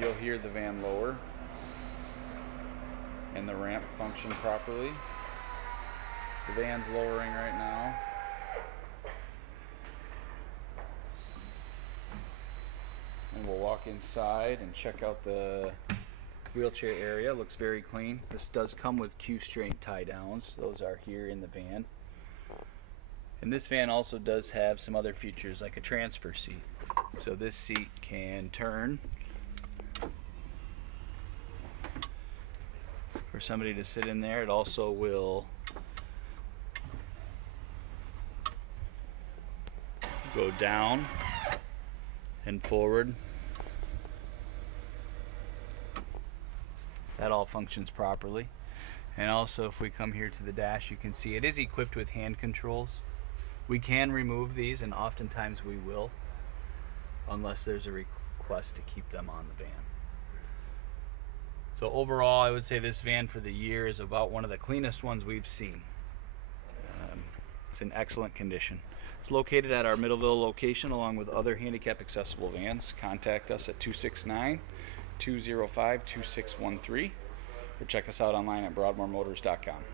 You'll hear the van lower and the ramp function properly. The van's lowering right now. And we'll walk inside and check out the wheelchair area. Looks very clean. This does come with Q-string tie downs. Those are here in the van. And this van also does have some other features like a transfer seat. So this seat can turn for somebody to sit in there. It also will go down and forward. That all functions properly. And also, if we come here to the dash, you can see it is equipped with hand controls. We can remove these, and oftentimes we will, unless there's a request to keep them on the van. So overall, I would say this van for the year is about one of the cleanest ones we've seen. It's in excellent condition. It's located at our Middleville location along with other handicap accessible vans. Contact us at 269-205-2613 or check us out online at broadmoormotors.com.